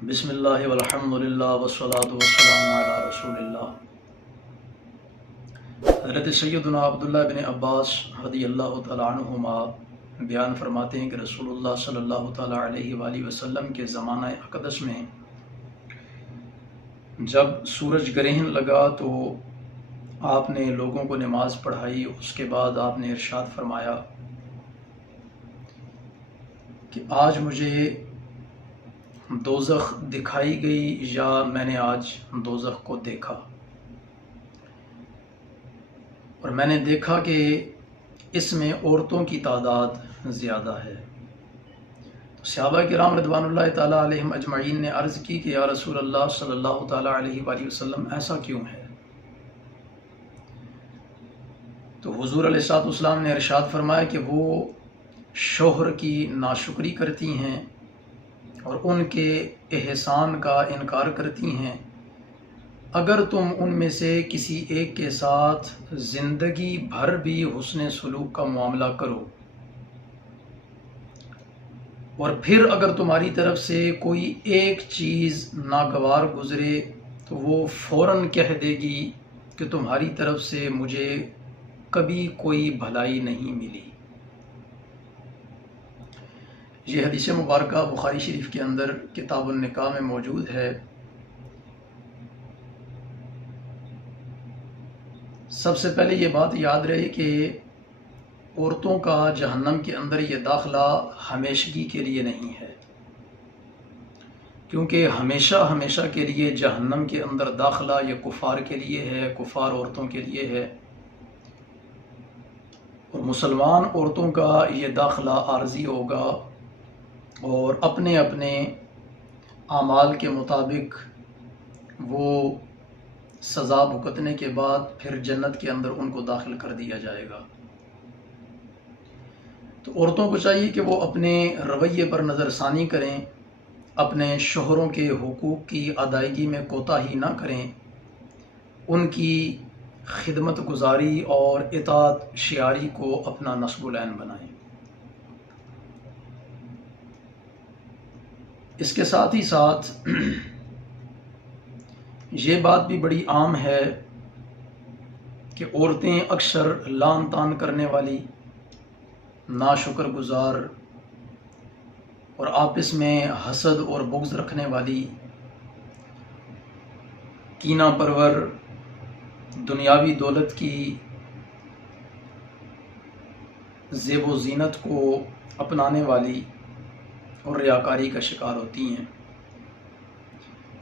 بسم اللہ والحمدللہ والصلاة والسلام علی رسول اللہ۔ حضرت سیدنا عبداللہ بن عباس رضی اللہ تعالی عنہما بیان فرماتے ہیں کہ رسول اللہ صلی اللہ تعالی علیہ وآلہ وسلم کے زمانہ اقدس میں جب سورج گرہن لگا تو آپ نے لوگوں کو نماز پڑھائی۔ اس کے بعد آپ نے ارشاد فرمایا کہ آج مجھے دوزخ دکھائی گئی یا میں نے آج دوزخ کو دیکھا، اور میں نے دیکھا کہ اس میں عورتوں کی تعداد زیادہ ہے۔ تو صحابہ کرام رضوان اللہ تعالیٰ علیہم اجمعین نے عرض کی کہ یا رسول اللہ صلی اللہ تعالیٰ علیہ وآلہ وسلم ایسا کیوں ہے؟ تو حضور علیہ الصلوۃ والسلام نے ارشاد فرمایا کہ وہ شوہر کی ناشکری کرتی ہیں اور ان کے احسان کا انکار کرتی ہیں۔ اگر تم ان میں سے کسی ایک کے ساتھ زندگی بھر بھی حسن سلوک کا معاملہ کرو اور پھر اگر تمہاری طرف سے کوئی ایک چیز ناگوار گزرے تو وہ فوراً کہہ دے گی کہ تمہاری طرف سے مجھے کبھی کوئی بھلائی نہیں ملی۔ یہ حدیث مبارکہ بخاری شریف کے اندر کتاب النکاح میں موجود ہے۔ سب سے پہلے یہ بات یاد رہے کہ عورتوں کا جہنم کے اندر یہ داخلہ ہمیشگی کے لیے نہیں ہے، کیونکہ ہمیشہ کے لیے جہنم کے اندر داخلہ یہ کفار کے لیے ہے، کفار عورتوں کے لیے ہے، اور مسلمان عورتوں کا یہ داخلہ عارضی ہوگا اور اپنے اپنے اعمال کے مطابق وہ سزا بھگتنے کے بعد پھر جنت کے اندر ان کو داخل کر دیا جائے گا۔ تو عورتوں کو چاہیے کہ وہ اپنے رویے پر نظر ثانی کریں، اپنے شوہروں کے حقوق کی ادائیگی میں کوتاہی نہ کریں، ان کی خدمت گزاری اور اطاعت شعاری کو اپنا نصب العین بنائیں۔ اس کے ساتھ ہی ساتھ یہ بات بھی بڑی عام ہے کہ عورتیں اکثر لعن طعن کرنے والی، ناشکر گزار اور آپس میں حسد اور بغض رکھنے والی، کینہ پرور، دنیاوی دولت کی زیب و زینت کو اپنانے والی اور ریاکاری کا شکار ہوتی ہیں۔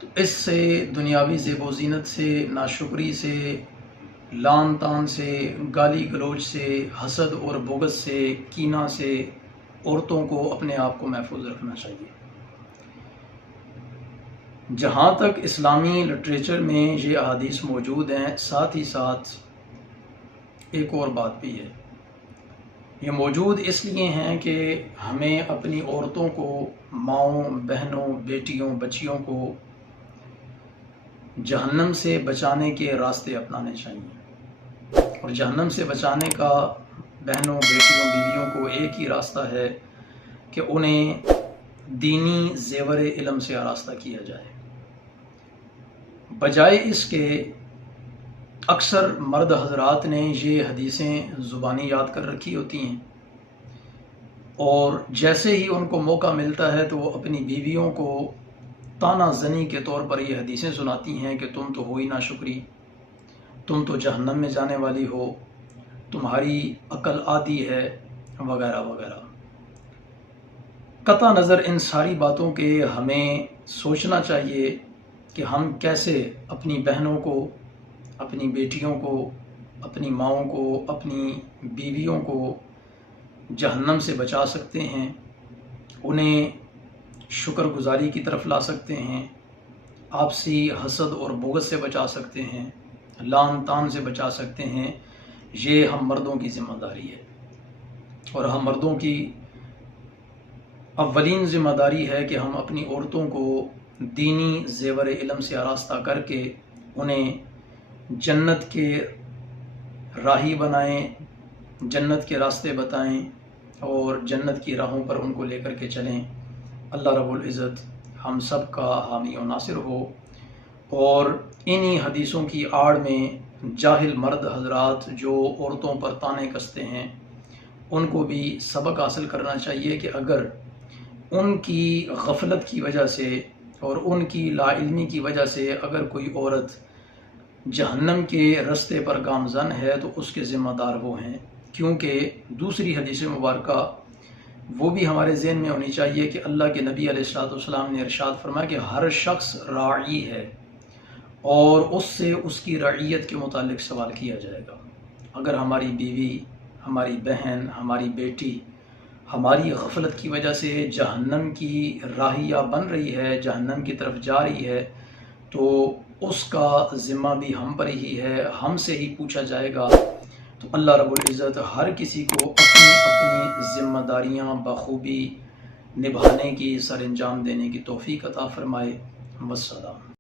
تو اس سے، دنیاوی زیب و زینت سے، ناشکری سے، لعن طعن سے، گالی گلوچ سے، حسد اور بغض سے، کینہ سے عورتوں کو اپنے آپ کو محفوظ رکھنا چاہیے۔ جہاں تک اسلامی لٹریچر میں یہ احادیث موجود ہیں، ساتھ ہی ساتھ ایک اور بات بھی ہے۔ یہ موجود اس لیے ہیں کہ ہمیں اپنی عورتوں کو، ماؤں، بہنوں، بیٹیوں، بچیوں کو جہنم سے بچانے کے راستے اپنانے چاہیے، اور جہنم سے بچانے کا بہنوں، بیٹیوں، بیویوں کو ایک ہی راستہ ہے کہ انہیں دینی زیور علم سے آراستہ کیا جائے، بجائے اس کے اکثر مرد حضرات نے یہ حدیثیں زبانی یاد کر رکھی ہوتی ہیں، اور جیسے ہی ان کو موقع ملتا ہے تو وہ اپنی بیویوں کو طعنہ زنی کے طور پر یہ حدیثیں سناتی ہیں کہ تم تو ہو ہی ناشکری، تم تو جہنم میں جانے والی ہو، تمہاری عقل آدھی ہے، وغیرہ وغیرہ۔ قطع نظر ان ساری باتوں کے ہمیں سوچنا چاہیے کہ ہم کیسے اپنی بہنوں کو، اپنی بیٹیوں کو، اپنی ماؤں کو، اپنی بیویوں کو جہنم سے بچا سکتے ہیں، انہیں شکر گزاری کی طرف لا سکتے ہیں، آپسی حسد اور بغض سے بچا سکتے ہیں، لعن طعن سے بچا سکتے ہیں۔ یہ ہم مردوں کی ذمہ داری ہے، اور ہم مردوں کی اولین ذمہ داری ہے کہ ہم اپنی عورتوں کو دینی زیور علم سے آراستہ کر کے انہیں جنت کے راہی بنائیں، جنت کے راستے بتائیں اور جنت کی راہوں پر ان کو لے کر کے چلیں۔ اللہ رب العزت ہم سب کا حامی و ناصر ہو، اور انہی حدیثوں کی آڑ میں جاہل مرد حضرات جو عورتوں پر طعنے کستے ہیں ان کو بھی سبق حاصل کرنا چاہیے کہ اگر ان کی غفلت کی وجہ سے اور ان کی لا علمی کی وجہ سے اگر کوئی عورت جہنم کے رستے پر گامزن ہے تو اس کے ذمہ دار وہ ہیں، کیونکہ دوسری حدیث مبارکہ وہ بھی ہمارے ذہن میں ہونی چاہیے کہ اللہ کے نبی علیہ الصلوۃ والسلام نے ارشاد فرمایا کہ ہر شخص راعی ہے اور اس سے اس کی رعیت کے متعلق سوال کیا جائے گا۔ اگر ہماری بیوی، ہماری بہن، ہماری بیٹی ہماری غفلت کی وجہ سے جہنم کی راہیہ بن رہی ہے، جہنم کی طرف جا رہی ہے، تو اس کا ذمہ بھی ہم پر ہی ہے، ہم سے ہی پوچھا جائے گا۔ تو اللہ رب العزت ہر کسی کو اپنی اپنی ذمہ داریاں بخوبی نبھانے کی، سر انجام دینے کی توفیق عطا فرمائے۔ والسلام۔